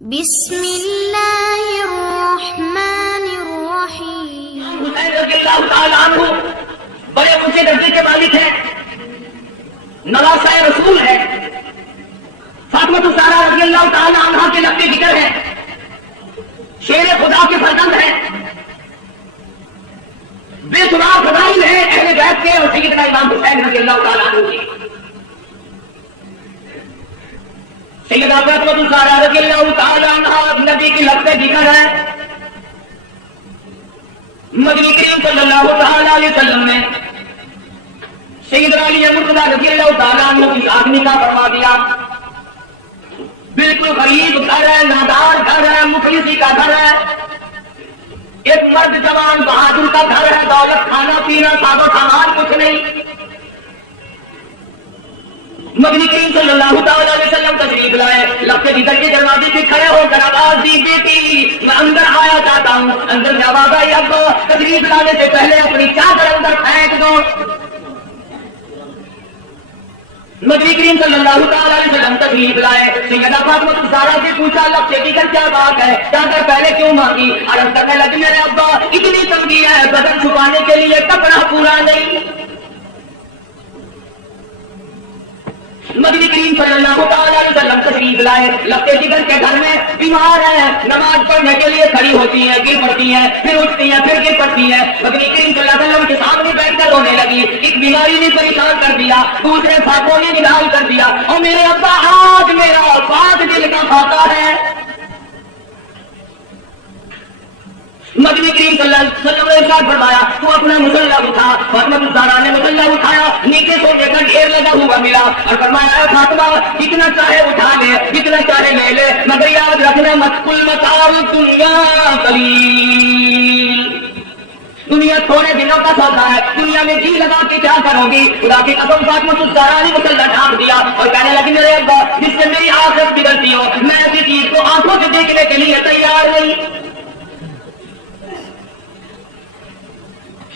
بسم اللہ الرحمن الرحیم۔ حسین رضی اللہ تعالیٰ عنہ بڑے اونچے درجے کے مالک ہیں، نواسۂ رسول ہے، فاطمہ الزہرا رضی اللہ تعالیٰ عنہ کے لقب ذکر ہے، شیر خدا کے فرزند ہیں، بے شمار فضائل ہیں اہل بیت کے اور سیدنا امام حسین رضی اللہ تعالیٰ عنہ کی۔ سیدہ فاطمہ الزہرا رضی اللہ تعالیٰ عنہ نبی کی لقب ذکر ہے، مدنی کریم صلی اللہ تعالیٰ علیہ وسلم نے سیدنا علی مرتضیٰ رضی اللہ تعالیٰ عنہ کی ساتھ نکاح فرما دیا۔ بالکل غریب گھر ہے، نادار گھر ہے، مفلسی کا گھر ہے، ایک مرد جوان بہادر کا گھر ہے، دولت کھانا پینا ساز و سامان کچھ نہیں۔ مدنی کریم صلی اللہ تعالیٰ علیہ وسلم تشریف لائے، لقب ذکر کے دروازے پہ کھڑے ہو کر آواز دی، بیٹی میں اندر آیا چاہتا ہوں۔ اندر سے آواز آئی، اب تشریف لانے سے پہلے اپنی چادر اندر پھینک دو۔ مدنی کریم صلی اللہ تعالیٰ علیہ وسلم تشریف لائے، سیدہ فاطمہ الزہرا سے پوچھا لقب ذکر کیا بات ہے، چادر پہلے کیوں مانگی؟ عرض کرنے لگی میرے ابا اتنی تنگی ہے، بدن چھپانے کے لیے کپڑا پورا نہیں۔ مدنی کریم صلی اللہ تعالیٰ علیہ وسلم تشریف لائے، لقب ذکر کے گھر میں بیمار ہیں، نماز پڑھنے کے لیے کھڑی ہوتی ہیں، گر پڑتی ہیں، پھر اٹھتی ہیں، پھر گر پڑتی ہیں۔ مدنی کریم صلی اللہ علیہ وسلم کے سامنے بیٹھ کر رونے لگی، ایک بیماری نے پریشان کر دیا، دوسرے خوابوں نے نڈال کر دیا، اور میرے ابا آج میرا بات دل کا کھاتا ہے۔ مدنی کریم صلی اللہ علیہ وسلم نے ارشاد فرمایا تو اپنا مصلا اٹھا۔ فاطمہ الزہرا نے مصلا اٹھایا، نیچے سونے کا ڈھیر لگا ہوا ملا، اور فرمایا اے فاطمہ جتنا چاہے اٹھا لے، جتنا چاہے لے لے، مگر یاد رکھنا مت متاع الدنیا قلیل، دنیا تھوڑے دنوں کا سودا ہے، دنیا میں جی لگا کے کیا کرو گی؟ خدا کی قسم فاطمہ الزہرا نے مصلا ڈھانپ دیا اور کہنے لگی میرے ابا جس سے میری آخرت بگڑتی ہو، میں ایسی چیز کو آنکھوں سے دیکھنے کے لیے تیار نہیں۔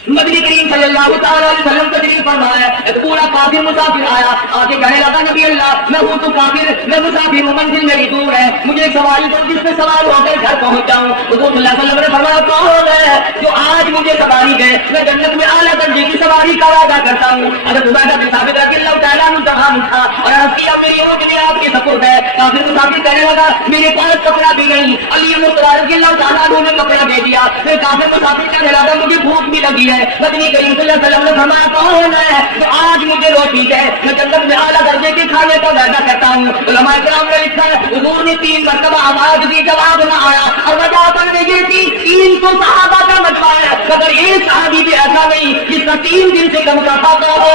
مدنی کریم صلی اللہ تعالیٰ علیہ وسلم تشریف فرمایا، ایک پورا کافر مسافر آیا، آگے کہنے لگا نبی اللہ میں ہوں تو کافر، میں مسافر ہوں، منزل میری دور ہے، مجھے ایک سواری دو جس میں سوار ہو کر گھر پہنچ جاؤں۔ حضور صلی اللہ علیہ وسلم نے فرمایا کون ہے جو آج مجھے سواری دے، میں جنت میں اعلیٰ درجے کی سواری کا وعدہ کرتا ہوں۔ حضرت عبیدہ بن ثابت رضی اللہ تعالیٰ عنہ جوان تھا اور عرض کیا میری اونٹ میں آپ کے سپرد ہے۔ کافر مسافر کہنے لگا میرے پاس کپڑا بھی نہیں۔ علی مرتضیٰ رضی اللہ تعالیٰ عنہ نے کپڑا دے دیا۔ پھر کافر مسافر کہنے لگا مجھے بھوک بھی لگی ہے۔ مدنی کریم صلی اللہ علیہ وسلم نے فرمایا کون ہے جو آج مجھے روٹی دے، میں جنت میں اعلیٰ درجے کے کھانے کا وعدہ کرتا ہوں۔ علماء کرام نے لکھا ہے حضور نے 3 مرتبہ آواز دی، جواب نہ آیا، اور وجہ اصل میں یہ تھی 300 صحابہ کا مجمع ہے، مگر ایک صحابی بھی ایسا نہیں جس کا 3 دن سے کم کا کھاتا ہو۔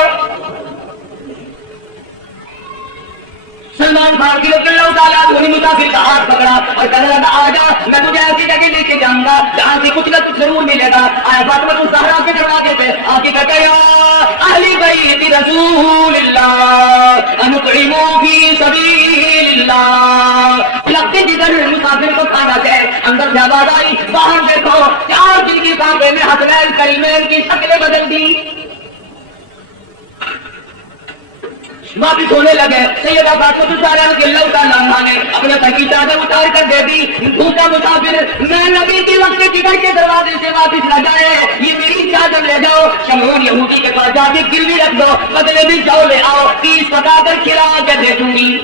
سلمان فارسی رضی اللہ تعالیٰ عنہ نے مسافر کا ہاتھ پکڑا اور کہنے لگا آجا میں تجھے ایسی جگہ لے کے جاؤں گا جہاں سے کچھ نہ کچھ ضرور ملے گا۔ آیا فاطمہ الزہرا کے دروازے پہ آ کے کہتا یا اہل بیت رسول اللہ انطعموا فی سبیل اللہ۔ لگتے جگر مسافر کو کھانا دے، اندر سے آواز آئی باہر دیکھو، 4 دن کی کعبے میں حسنین کریمین کی شکلیں بدل دی۔ واپس ہونے لگے، سیدہ فاطمہ الزہرا رضی اللہ تعالیٰ عنہا نے اپنے سر کی چادر اتار کر دے دی۔ بھوکا مسافر میں نبی کی لقب ذکر کے دروازے سے واپس نہ جائے، یہ میری چادر لے جاؤ، شمعون یہودی کے پاس جا کے گروی رکھ دو، بدلے بھی جاؤ لے آؤ، 30 پکا کر کھلا کے دے دوں گی۔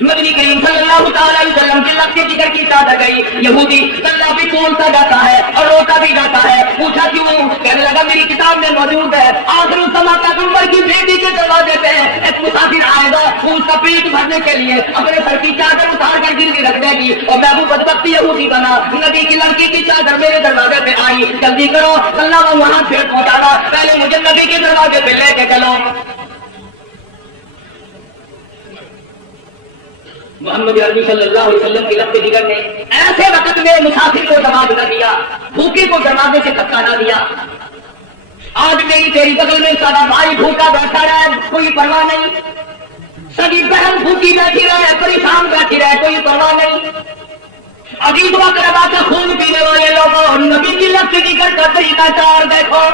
مدنی کریم صلی اللہ تعالیٰ علیہ وسلم کے لقب ذکر کی چادر گئی، یہودی اللہ بھی کھولتا جاتا ہے اور روتا بھی جاتا ہے۔ پوچھا کیوں؟ کہنے لگا میری کتاب میں موجود ہے آخر الزماں پیغمبر کی بیٹی کے دروازے پہ ایک مسافر آئے گا، وہ اس کا پیٹ بھرنے کے لیے اپنے سر کی چادر اتار کر گروی رکھ دے گی، اور میں وہ بدبخت یہودی بنا، نبی کی لڑکی کی چادر میرے دروازے پہ آئی، جلدی کرو اللہ وہاں پھر پہنچانا، پہلے مجھے نبی کے دروازے پہ لے کے چلو۔ محمد عربی صلی اللہ علیہ وسلم کی لقب ذکر نے ایسے وقت میں مسافر کو جواب نہ دیا، بھوکے کو دروازے سے دھکا نہ دیا۔ آج میری تیری بغل میں سارا بھائی بھوکا بیٹھا رہے، کوئی پرواہ نہیں، سگی بہن بھوکی بیٹھی رہے، پریشان بیٹھی رہے، کوئی پرواہ نہیں۔ عجیب اقربا کا خون پینے والے لوگوں نبی کی لقب ذکر کا طریقہ کار دیکھو،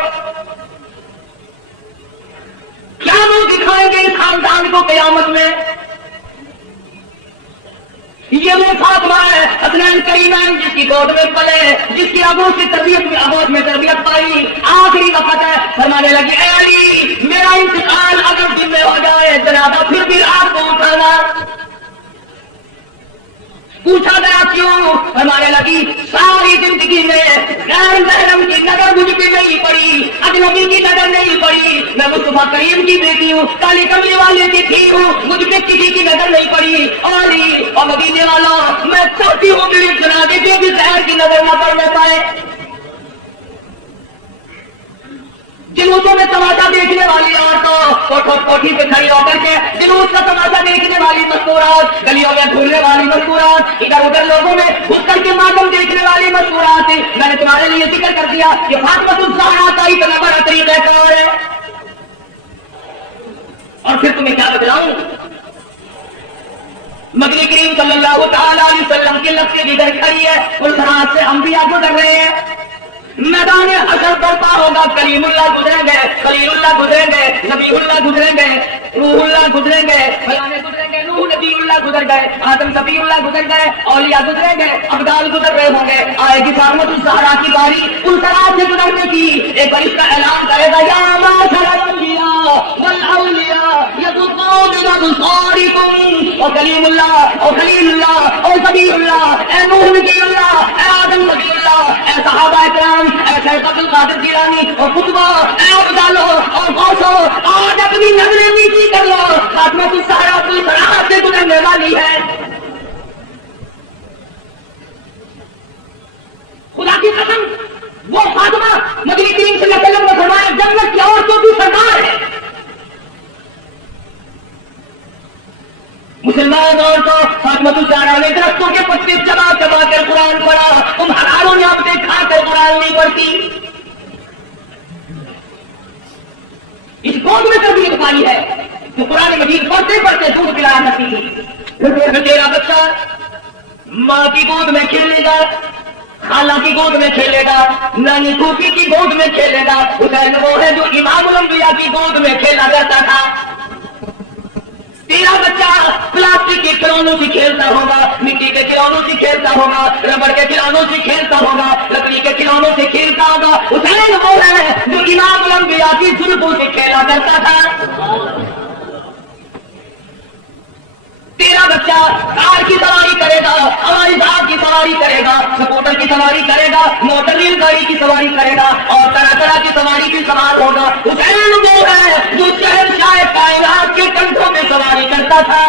کیا وہ دکھائیں گے اس خاندان کو قیامت میں؟ یہ وہ فاطمہ ہے حسنین کریمین جس کی گود میں پلے، جس کی آگوش کی تربیت میں تربیت پائی، آخری وقت ہے فرمانے لگی اے علی میرا انتقال اگر دن میں ہو جائے جنازہ پھر بھی آپ کو اٹھانا۔ پوچھا گیا کیوں؟ فرمانے لگی ساری زندگی میں غیر محرم کی نظر مجھ پہ نہیں پڑی، اجنبی کی نظر نہیں پڑی، میں مصطفیٰ کریم کی بیٹی ہوں، کالی کملی والے کی تھی ہوں، مجھ پہ کسی کی نظر نہیں پڑی، اور مدینے والا میں چاہتی ہوں میرے جنازے پہ بھی زہر کی نظر نہ پڑنے پائے۔ جلوسوں میں تماشا دیکھنے والی عورتوں کوٹھی پہ کھڑی ہو کر کے جلوس کا تماشا دیکھنے والی مذکورات، گلیوں میں گھومنے والی مذکورات، ادھر ادھر لوگوں میں گھس کر کے ماتم دیکھنے والی مذکورات، میں نے تمہارے لیے ذکر کر دیا کہ فاطمہ الزہرا کا اتنا بڑا طریقہ کار ہے۔ اور پھر تمہیں کیا بتلاؤں، مدنی کریم صلی اللہ تعالی علیہ وسلم کی لفظ ادھر کھڑی ہے، اس طرح سے انبیاء گزر رہے ہیں، میدان حشر برپا ہوگا، کلیم اللہ گزریں گے، خلیل اللہ گزریں گے، نبی اللہ گزریں گے، روح اللہ گزریں گے، فلانے گزریں گے، نوح نبی اللہ گزر گئے، آدم صفی اللہ گزر گئے، اولیاء گزریں گے، ابدال گزر رہے ہوں گے، آئے گی فاطمہ الزہرا کی باری ان طرح سے گزرنے کی۔ ایک بار اس کا اعلان کرے گا یا معشر الانبیاء والاولیاء یذوقوا من ابصارکم، اور کلیم اللہ اور خلیل اللہ اور نبی اللہ، اے نوح نبی اللہ، اے آدم نبی اللہ، اے صحابہ کرام، اے شیخ عبد القادر جیلانی اور خطبہ، اے ابدالو اور غوثو، آج اپنی نظریں نیچی کر لو، فاطمہ الزہرا کی طرح سے گزرنے والی ہے۔ خدا کی قسم وہ فاطمہ نبی کریم صلی اللہ علیہ وسلم نے فرمایا جنت کی عورتوں کی سردار ہے۔ مسلمان عورتوں فاطمہ الزہرا نے درختوں کے پتے چبا چبا کر قرآن پڑھا، تم ہزاروں نے اپنے کھا کر قرآن نہیں پڑھتی، اس گود میں تربیت پائی ہے تو قرآن مجید پڑھتے پڑھتے دودھ پلایا کرتی تھی۔ تیرا بچہ ماں کی گود میں کھیلے گا، خالہ کی گود میں کھیلے گا، نانی پھوپھی کی گود میں کھیلے گا، حسین وہ ہے جو امام الانبیاء کی گود میں کھیلا کرتا تھا۔ تیرا بچہ پلاسٹک کے کھلونوں سے کھیلتا ہوگا، مٹی کے کھلونوں سے کھیلتا ہوگا، ربڑ کے کھلونوں سے کھیلتا ہوگا، لکڑی کے کھلونوں سے کھیلتا ہوگا، حسین وہ ہے جو امام الانبیاء کی زلفوں سے کھیلا کرتا تھا۔ تیرا بچہ کار کی سواری کرے گا، ہوائی جہاز کی سواری کرے گا، سکوٹر کی سواری کرے گا، موٹر ریل گاڑی کی سواری کرے گا، اور طرح طرح کی سواری کی سوار ہوگا۔ حسین وہ ہے جو شہنشاہ کائنات کے کنٹھوں میں سواری کرتا تھا۔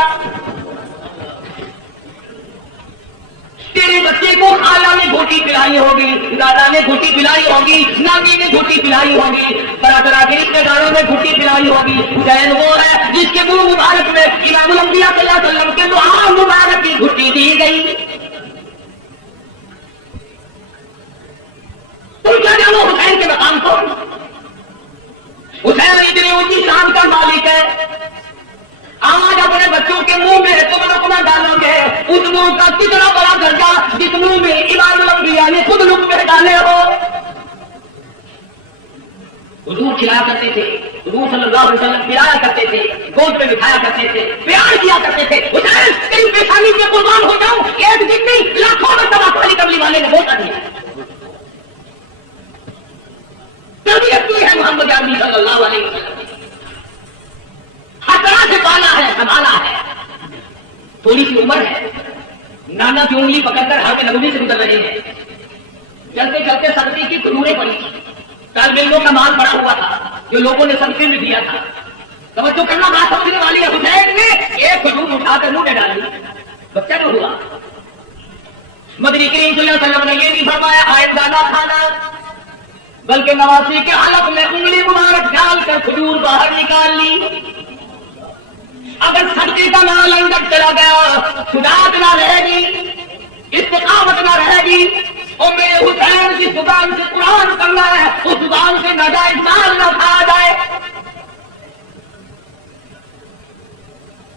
تیرے بچے کو خالہ نے گھوٹی پلائی ہوگی، دادا نے گھوٹی پلائی ہوگی، نانی نے گھوٹی پلائی ہوگی، طرح طرح کے رشتے داروں نے گھوٹی پلائی ہوگی۔ حسین وہ ہے جس کے منہ مبارک میں امام الانبیاء صلی اللہ علیہ وسلم کے دعا مبارک کی گھوٹی دی گئی۔ تم کیا جانو حسین کے مقام کو؟ حسین اتنی اونچی شان کا مالک ہے، آج اپنے بچوں کے منہ میں تم لقمہ ڈالو گے، اس منہ کا کتنا بڑا درجہ جس منہ میں امام الانبیاء نے خود لقمے ڈالے ہو۔ حضور کھلایا کرتے تھے، حضور صلی اللہ علیہ وسلم کھلایا کرتے تھے، گود پہ بٹھایا کرتے تھے، پیار کیا کرتے تھے۔ حسین تیری پیشانی پہ قربان ہو جاؤں، ایک دن نہیں لاکھوں مرتبہ کالی کملی والے نے بولا دیا۔ تربیت کی ہے محمد عربی صلی اللہ علیہ وسلم، ہر طرح سے پالا ہے، سنبھالا ہے۔ تھوڑی سی عمر ہے، نانا کی انگلی پکڑ کر ہر نغمے سے گزر رہے ہیں، چلتے چلتے سردی کی کھجوریں پڑی، طالب علموں کا مال پڑا ہوا تھا جو لوگوں نے صدقے میں دیا تھا۔ توجہ کرنا بات سمجھنے والی ہے، حسین نے ایک کھجور اٹھا کر منہ میں ڈالی، بچہ جو ہوا۔ مدنی کریم صلی اللہ علیہ وسلم نے یہ نہیں فرمایا آئندہ نہ کھانا، بلکہ نواسی کے حلق میں انگلی مبارک ڈال کر کھجور باہر نکال لی۔ اگر صدقے کا مال اندر چلا گیا، خداعت نہ رہے گی، استقامت نہ رہے گی، اور میرے حسین کی زبان سے قرآن پڑھنا ہے، اس زبان سے ناجائز مال نہ کھایا جائے۔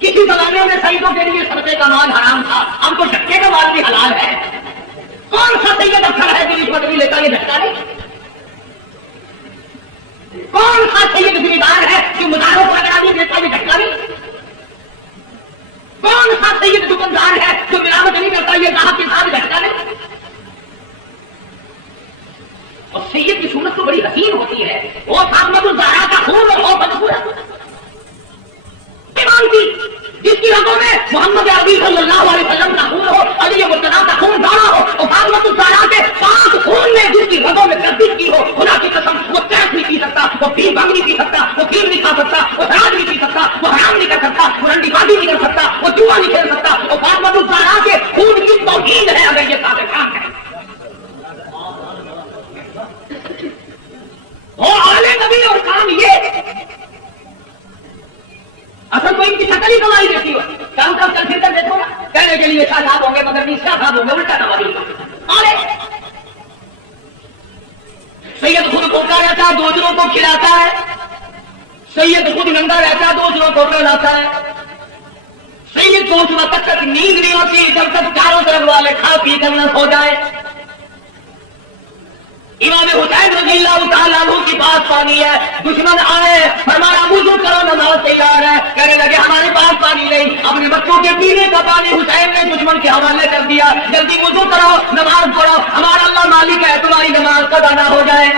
کسی زمانے میں سیدوں کے لیے صدقے کا مال حرام تھا، اب تو جھٹکے کا مال بھی حلال ہے۔ کون سا سید اکثر ہے جو رشوت بھی لیتا یہ جھٹکا نہیں؟ کون سا سید ذمہ دار ہے جو مداروں کو اگر آدمی دیتا یہ جھٹکا نہیں؟ کون سا سید دکاندار ہے جو ملاوٹ اور یہ کہا کہ ساتھ گھٹتا نہیں. اور سید کی صورت تو بڑی حسین ہوتی ہے. وہ فاطمہ الزہرا کا خون اور وہ بدخورا ایمان کی جس کی رگوں میں محمد عربی صلی اللہ علیہ وسلم کا خون ہو, علی مرتضیٰ کا خون دوڑا ہو, اور فاطمہ الزہرا کے پاک خون میں جس کی رگوں میں گردش کی ہو, خدا کی قسم وہ چیس نہیں پی سکتا, وہ پیر بھنگ نہیں پی سکتا, وہ کھیر نہیں کھا سکتا, وہ شراب نہیں پی سکتا, وہ حرام نہیں کر سکتا, وہ رنڈی بازی نہیں کر سکتا, وہ جوا نہیں کھیل سکتا. اور فاطمہ الزہرا کے خون کی توہین ہے اگر یہ ثابت کام ہے. وہ آلے نبی اور کام یہ اصل تو ان کی شکل ہی کمائی دیتی ہو. کام کام کر پھر کر دیکھو نا, کہنے کے لیے شاہجہاں ہوں گے مگر نہیں شاہجہاں ہوں گے, الٹا کمائی. آلے سید خود بھوکا رہتا ہے, دوسروں کو کھلاتا ہے. سید خود ننگا رہتا ہے, دوسروں کو پہناتا ہے. سید کو اس وقت تک نیند نہیں ہوتی جب تک چاروں طرف والے کھا پی کر نہ سو جائے. امام حسین رضی اللہ تعالیٰ عنہ کی بات پانی ہے. دشمن آئے, فرمایا وضو کرو, نماز تیار ہے. کہنے لگے ہمارے پاس پانی نہیں. اپنے بچوں کے پینے کا پانی حسین نے دشمن کے حوالے کر دیا. جلدی وضو کرو, نماز پڑھو, ہمارا اللہ مالک ہے, تمہاری نماز قضا نہ ہو جائے.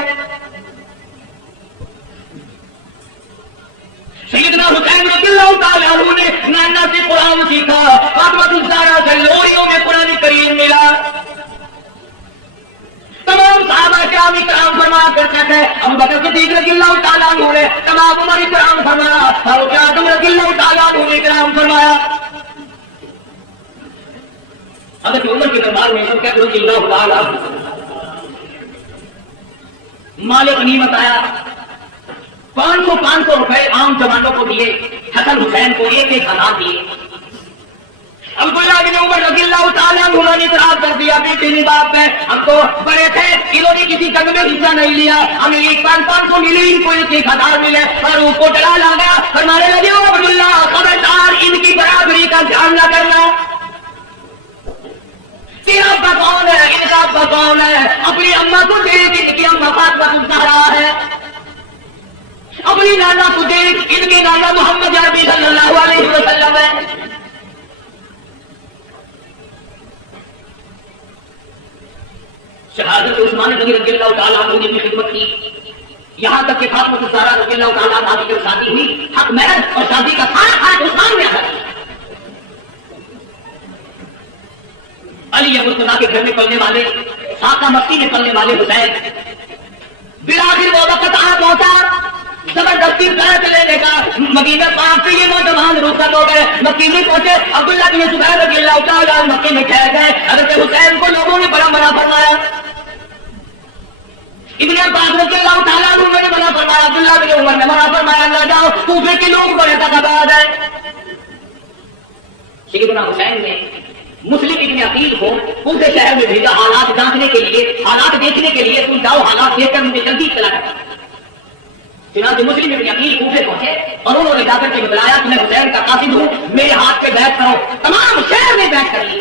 سیدنا حسین رضی اللہ تعالیٰ عنہ نے نانا سے قرآن سیکھا. فاطمہ الزہرا سے لوریوں میں قرآن کریم ملا. تمام صحابہ کرام اکرام فرمایا کرتے تھے. ابو بکر صدیق رضی اللہ تعالیٰ عنہ نے, تمام عمر اکرام فرمایا, فاروق اعظم رضی اللہ تعالیٰ عنہ نے اکرام فرمایا. حضرت عمر کے دربار میں رضی اللہ تعالیٰ مال غنیمت آیا. 500 روپے عام جوانوں کو دیے, حسن حسین کو 1,000 دیے. عبداللہ بن عمر رضی اللہ تعالیٰ عنہ نے اعتراض کر دیا, بیٹے نے باپ ہے, ہم تو بڑے تھے, انہوں نے کسی جنگ میں حصہ نہیں لیا, ہمیں 500 ملی, ان کو 1,000 ملے. اور ان کو ڈرا لا گیا, فرمانے لگے عبداللہ خبردار ان کی برابری کا دھیان نہ کرنا. تیرا ابا کون ہے, ان کا ابا کون ہے, اپنی اماں کو دیکھ, ان کی اماں فاطمہ الزہرا ہے. اپنی نانا کو دیکھ, ان کے نانا محمد عربی صلی اللہ علیہ وسلم ہے. شہادت عثمان غنی رضی اللہ تعالیٰ عنہ نے بھی خدمت کی. یہاں تک کہ فاطمہ الزہرا رضی اللہ تعالیٰ عنہ کی شادی ہوئی, حق محض اور شادی کا سارا حق عثمان نے ادا کیا. علی مرتضیٰ کے گھر میں پلنے والے, ساقہ مستی میں پلنے والے حسین, بالآخر وہ وقت آ پہنچا زبردستی بیعت لینے کا. مدینہ پاک سے یہ نوجوان رخصت ہو گئے, مکی میں پہنچے. عبداللہ بن زبیر رضی اللہ تعالیٰ مکی میں ٹھہر گئے. حضرت حسین کو لوگوں نے بڑا منع فرمایا. ابن عباس رضی اللہ تعالیٰ عنہ نے منع فرمایا, عبداللہ بن عمر نے منع فرمایا, نہ جاؤ, کوفے کے لوگ بڑے تقاباد ہیں. سیدنا حسین نے مسلم ابن عقیل کو کوفے شہر میں بھیجا حالات جانچنے کے لیے, حالات دیکھنے کے لیے. تم جاؤ, حالات دیکھ کر مجھے جلدی اطلاع کرنا. چنانچہ مسلم ابن عقیل کوفے پہنچے اور انہوں نے جا کر کے بتلایا کہ میں حسین کا قاصد ہوں, میرے ہاتھ پہ بیعت کرو. تمام شہر میں بیعت کر لی.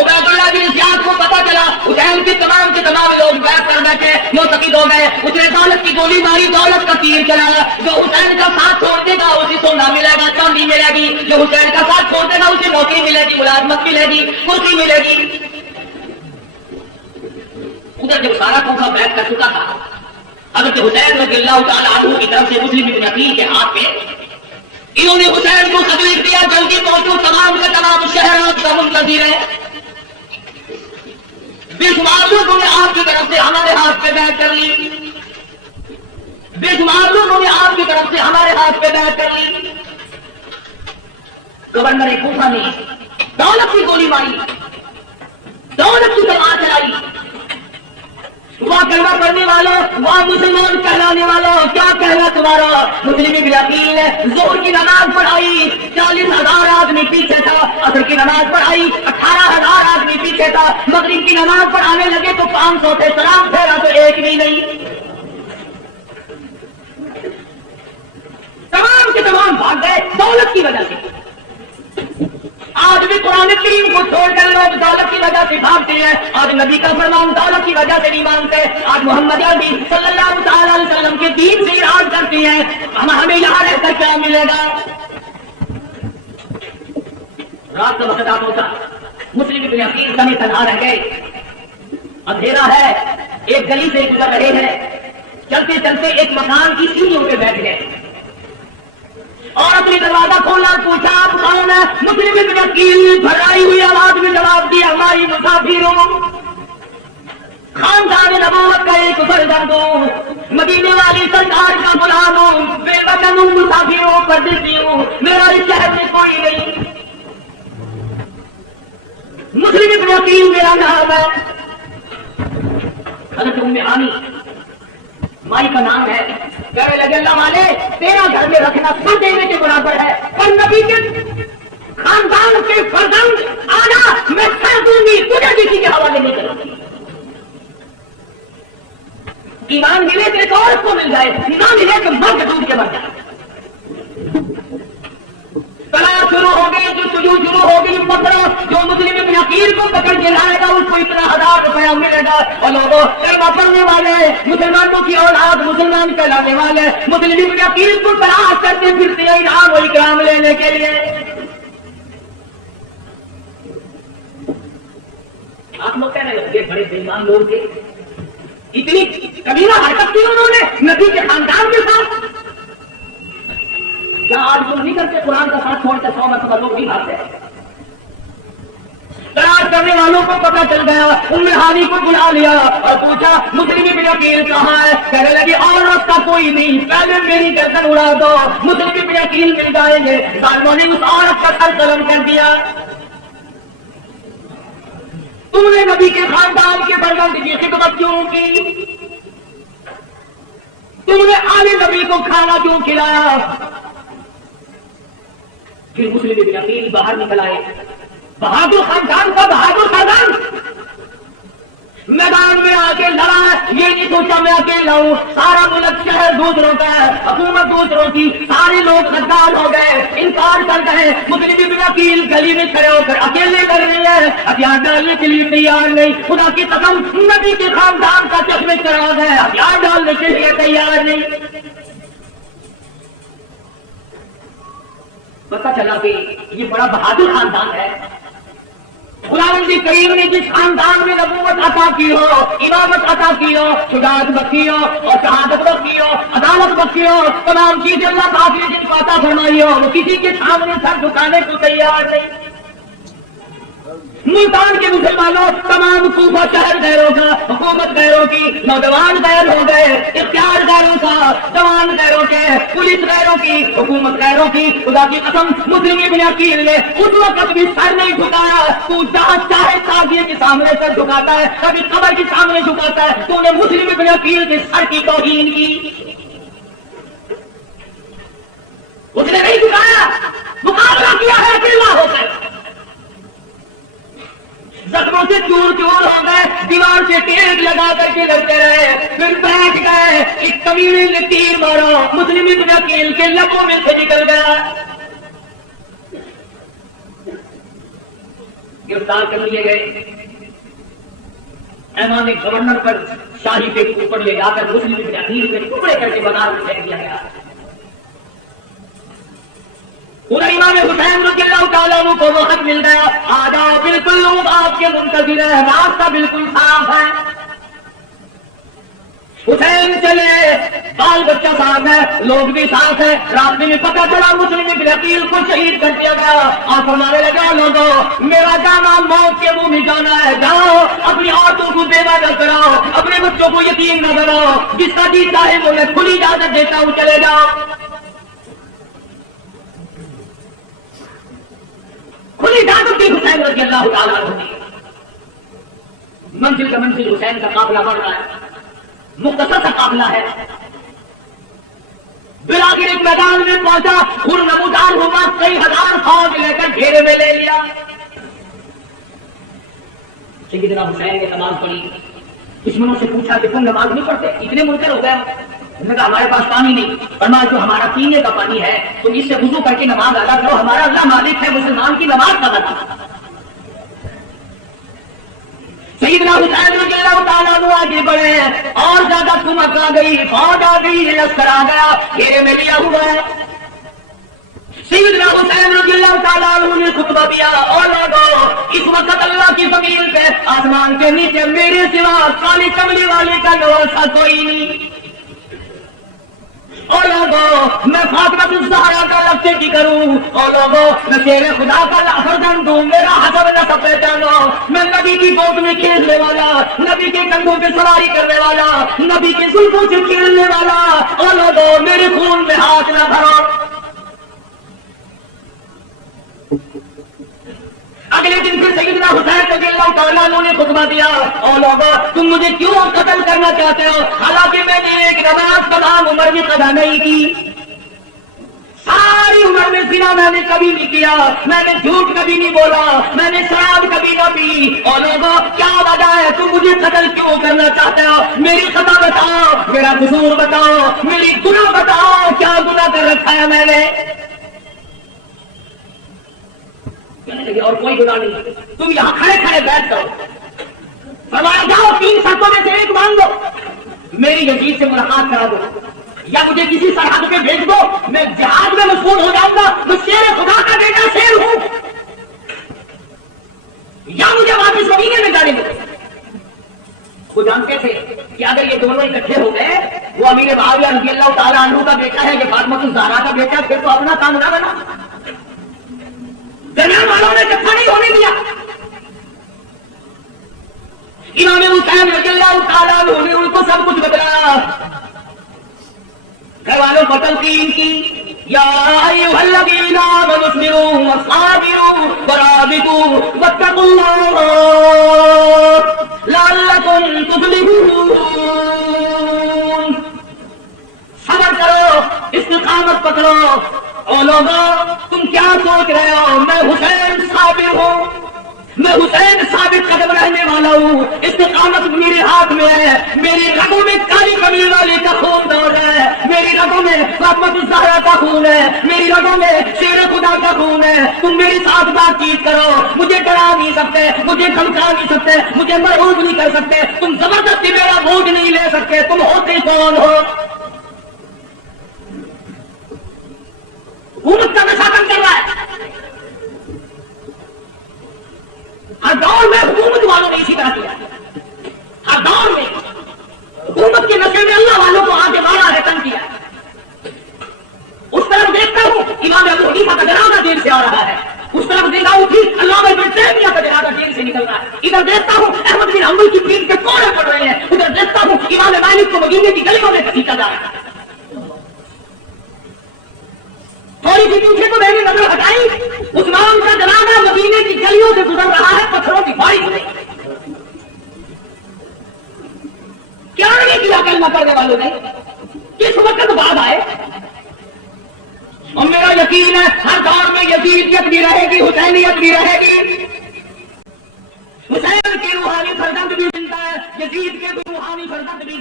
عبید اللہ بن زیاد کو پتا چلا, حسین کے تمام لوگ بیعت کر بیٹھے, معتقد ہو گئے. اس نے دولت کی گولی ماری, دولت کا تیر چلایا. جو حسین کا ساتھ چھوڑ دے گا اسے سونا ملے گا, چاندی ملے گی. جو حسین کا ساتھ چھوڑ دے گا اسے نوکری ملے گی, ملازمت ملے گی, کرسی ملے گی. ادھر جب سارا کوفہ بیعت کر چکا تھا, حضرت حسین رضی اللہ تعالیٰ عنہ کی طرف سے مسلم ابن عقیل کے ہاتھ پہ انہوں نے حسین کو تکلیف دیا, جلدی پہنچو, تمام کے تمام شہر آپ کا منتظر ہے. بے شمار لوگوں نے آپ کی طرف سے ہمارے ہاتھ پہ بیعت کر لی. بے شمار لوگوں نے آپ کی طرف سے ہمارے ہاتھ پہ بیعت کر لی. گورنر کوفہ نے دولت کی گولی ماری, دولت کی تلوار چلائی. وہاں کلمہ پڑھنے والوں, وہاں مسلمان کہلانے والوں, کیا کہنا تمہارا. مسلم ابن عقیل نے ظہر کی نماز پڑھائی, 40,000 آدمی پیچھے تھا. عصر کی نماز پڑھائی, 18,000 آدمی پیچھے تھا. مغرب کی نماز پڑھانے لگے تو 500 تھے, سلام پھیرا تو ایک بھی نہیں. تمام کے تمام بھاگ گئے دولت کی وجہ سے. آج بھی قرآن کریم کو چھوڑ کر لوگ دولت کی وجہ سے بھاگتے ہیں. آج نبی کا فرمان دولت کی وجہ سے نہیں مانتے. آج محمد عربی صلی اللہ تعالی علیہ وسلم کے دین سے اراض کرتے ہیں. ہمیں یہاں رہ کر کیا ملے گا. رات کا وقت آپ ہوتا, مسلم ابن عقیل سمیت تنہا رہ گئے. اندھیرا ہے, ایک گلی سے گزر رہے ہیں, چلتے چلتے ایک مکان کی سیڑھیوں پہ بیٹھ گئے اور اپنی دروازہ کھولا, پوچھا آپ کون ہے؟ مسلم ابن عقیل بھرائی ہوئی آواز میں جواب دیا, ہماری مسافروں, خاندان نبوت کا ایک فرزند ہوں, مدینے والی سرکار کا غلام ہوں, بے وطن ہوں, مسافروں پردیسی ہوں, میرا اس شہر میں کوئی نہیں. مسلم ابن عقیل میرا نام ہے. حضرت ام ہانی مائی کا نام ہے. کہنے لگے اللہ والے تیرا گھر میں رکھنا سر دینے کے برابر ہے, پر نبی کے خاندان کے فرزند آنا میں سر دوں گی, تجھے کسی کے حوالے نہیں کروں گی. ایمان ملے تو ایک عورت کو مل جائے, نہ ملے تو مرد ڈوب کے مر جائے. طلاق شروع ہو گئی, جو شروع ہو گئی. پکڑو, جو مسلم ابن عقیل کو پکڑ کے لائے گا اس کو اتنا 1000 روپیہ ملے گا. اور لوگوں کلمہ پڑھنے والے, مسلمانوں کی اولاد, مسلمان کہلانے والے مسلم ابن عقیل کو تلاش کرتے پھرتے ہیں انعام و اکرام لینے کے لیے. آپ لوگ کہنے لگے بڑے بےمان لوگ تھے, اتنی کبیرہ حرکت کی انہوں نے نبی کے خاندان کے ساتھ. کیا آج لوگ نہیں کرتے قرآن کا ساتھ چھوڑتے 100 مرتبہ لوگ نہیں بھاگتے. تلاش کرنے والوں کو پتہ چل گیا, ام ہانی کو بلا لیا اور پوچھا مسلم ابن عقیل کہاں ہے؟ کہنے لگی عورت کا کوئی نہیں, پہلے میری گردن اڑا دو, مسلم ابن عقیل مل جائیں گے. ظالموں نے اس عورت کا سر قلم کر دیا. تم نے نبی کے خاندان کے فرزند کی خدمت کیوں کی؟ تم نے آل نبی کو کھانا کیوں کھلایا؟ پھر مسلم ابن عقیل باہر نکل آئے, بہادر خاندان کا بہادر خاندان, میدان میں آ کے لڑا. یہ نہیں سوچا میں اکیلا ہوں, سارا ملک شہر دوسروں کا ہے, حکومت دوسروں کی, سارے لوگ غدار ہو گئے, انکار کر گئے. مسلم ابن عقیل گلی میں کھڑے ہو کر اکیلے کر رہے ہیں, ہتھیار ڈالنے کے لیے تیار نہیں. خدا کی قسم نبی کے خاندان کا چشمے چڑھا گئے, ہتھیار ڈالنے کے لیے تیار نہیں. پتا چلا کہ یہ بڑا بہادر خاندان ہے. خداوند کریم نے جس خاندان میں نبوت عطا کی ہو, امامت عطا کی ہو, شجاعت بخشی ہو اور شہادت بخشی ہو, عدالت بخشی ہو, تمام چیزیں اللہ پاک نے جن کو عطا فرمائی ہو, وہ کسی کے سامنے سر جھکانے کو تیار نہیں. ملتان کے مسلمانوں, تمام کوفہ شہر غیروں کا, حکومت غیروں کی, نوجوان غیر ہو گئے, اختیار غیروں کا, جوان غیروں کے, پولیس غیروں کی, حکومت غیروں کی. خدا کی قسم مسلم ابن عقیل نے اس وقت بھی سر نہیں جھکایا. تو جہاں چاہے تازیے کے سامنے سر جھکاتا ہے, کبھی قبر کے سامنے جھکاتا ہے. تو نے مسلم ابن عقیل کے سر کی توہین کی, اس نے نہیں جھکایا, مقابلہ کیا ہے اکیلا ہو کر. زخموں سے چور چور ہو گئے, دیوار سے ٹیک لگا کر کے لڑتے رہے, پھر بیٹھ گئے. ایک کمینے نے تیر مارا, مسلم ابن عقیل کے لبوں میں سے نکل گیا. گرفتار کر لیے گئے. ایمان گورنر پر شاہی کے اوپر لے جا کر مسلم ابن عقیل کے ٹکڑے کر کے بازار میں پھینک دیا گیا. پورا امام حسین رضی اللہ تعالیٰ عنہ کو وہ حق مل گیا, آ جاؤ بالکل لوگ آپ کے منتظر ہیں, راستہ بالکل صاف ہے. حسین چلے, بال بچہ صاحب ہے, لوگ بھی صاف ہے. راستے میں پتہ چلا مسلم ابن عقیل کو شہید کر دیا گیا. اور فرمانے لگا لوگوں میرا جانا موت کے منہ میں جانا ہے, جاؤ اپنی عورتوں کو بیوہ نہ کراؤ, اپنے بچوں کو یتیم نہ بناؤ, جس کا جی چاہے وہ میں کھلی اجازت دیتا ہوں, چلے جاؤ. کھلی اجازت دی حسین رضی اللہ تعالیٰ عنہ نے. منزل کا منزل حسین کا قافلہ بڑھ رہا ہے, مختصر سا قافلہ ہے. بلاخر ایک میدان میں پہنچا, خون نمودار ہوا, کئی ہزار فوج لے کر گھیرے میں لے لیا. سیدنا حسین نے نماز پڑھی. دشمنوں سے پوچھا کہ تم نماز نہیں پڑھتے, اتنے منکر ہو گئے. انہوں نے کہا ہمارے پاس پانی نہیں. فرمایا جو ہمارا پینے کا پانی ہے تم اس سے وضو کر کے نماز ادا کرو, ہمارا اللہ مالک ہے, مسلمان کی نماز کا ادا. سیدنا حسین رضی اللہ تعالیٰ عنہ آگے بڑھے, اور زیادہ کمک آ گئی, فوج آ گئی, لشکر آ گیا, گھیرے میں لیا ہوا ہے. سیدنا حسین رضی اللہ تعالیٰ عنہ نے خطبہ دیا, اور لوگوں اس وقت چاند کے نیچے میرے سوا کالی کملی والے کا نواسا کوئی نہیں. اور لوگوں میں فاطمہ الزہرا کا لفظ کی کروں, اور لوگوں میں تیرے خدا کا لفظ دوں, میرا حسب نسب پہچانو, میں نبی کی گود میں کھیلنے والا, نبی کے کندھوں پہ سواری کرنے والا, نبی کے زلفوں سے کھیلنے والا. اور لوگوں میرے خون میں ہاتھ نہ بھرو. اگلے دن پھر سیدنا حسین رضی اللہ تعالیٰ عنہ نے خطبہ دیا, اور لوگوں تم مجھے کیوں قتل کرنا چاہتے ہو, حالانکہ میں نے ایک نماز تمام عمر میں قضا نہیں کی, ساری عمر میں زنا میں نے کبھی نہیں کیا, میں نے جھوٹ کبھی نہیں بولا, میں نے شراب کبھی نہ پی. اور لوگوں کیا وجہ ہے تم مجھے قتل کیوں کرنا چاہتے ہو, میری خطا بتاؤ, میرا قصور بتاؤ, میری گناہ بتاؤ, کیا گناہ کر رکھا ہے میں نے. اور کوئی گناہ نہیں, تم یہاں کھڑے کھڑے بیٹھ جاؤ, فرمایا جاؤ 3 شرطوں میں سے ایک مانگو, میری یزید سے ملاقات کرا دو, یا مجھے کسی سرحد پہ بھیج دو, میں جہاد میں مشغول ہو جاؤں گا, میں شیر خدا کا بیٹا شیر ہوں, یا مجھے واپس مدینے میں جانے دو. وہ جانتے تھے کہ اگر یہ دونوں اکٹھے ہو گئے, وہ امیر معاویہ رضی اللہ تعالیٰ عنہ کا بیٹا ہے, یہ فاطمہ الزہرا کا بیٹا, پھر تو اپنا کام نہ بنا. درمیان والوں نے اکٹھا نہیں ہونے دیا. امام حسین رضی اللہ تعالیٰ عنہ نے ان کو سب کچھ بتلایا, گھر والوں کو تلقین کی, یا ایھا الذین آمنوا اصبروا وصابروا ورابطوا واتقوا اللہ لعلکم تفلحون. صبر کرو, استقامت پکڑو. اور لوگوں تم کیا سوچ رہے ہو, میں حسین صابر ہوں, میں حسین ثابت قدم رہنے والا ہوں, استقامت میرے ہاتھ میں ہے, میری رگوں میں کالی کملی والے کا خون دوڑ رہا ہے, میری رگوں میں فاطمہ الزہرا کا خون ہے, میری رگوں میں شیر خدا کا خون ہے. تم میرے ساتھ بات چیت کرو, مجھے ڈرا نہیں سکتے, مجھے دھمکا نہیں سکتے, مجھے مرعوب نہیں کر سکتے, تم زبردستی میرا بوجھ نہیں لے سکتے. تم ہوتے کون ہو؟ حکومت کا نشہ کر رہا ہے. ہر دور میں حکومت والوں نے اسی طرح کیا, ہر دور میں حکومت کے نشے میں اللہ والوں کو آگے بڑھا ہے, تنگ کیا. اس طرف دیکھتا ہوں امام ابو حنیفہ کا جنازہ دیر سے آ رہا ہے, اس طرف دیکھا ہوں ٹھیک علامہ ابن تیمیہ کا جنازہ دیر سے نکل رہا ہے, ادھر دیکھتا ہوں احمد بن حنبل کی پیٹھ کے کوڑے پڑ رہے ہیں, ادھر دیکھتا ہوں امام مالک کو مدینے کی گلیوں میں گھسیٹا جا رہا ہے. تھوڑی سی پیچھے تو میں نے نظر ہٹائی, عثمان کا جنازہ مدینے کی گلیوں سے گزر رہا ہے, پتھروں کی بارش ہو رہی ہے. کیا نہیں کیا کلمہ پڑھنے والوں نے, کس وقت بعد آئے. اور میرا یقین ہے ہر دور میں یزیدیت بھی رہے گی, حسینیت بھی رہے گی. حسین کی روحانی فرزند بھی زندہ ہے, یزید کے روحانی فرزند بھی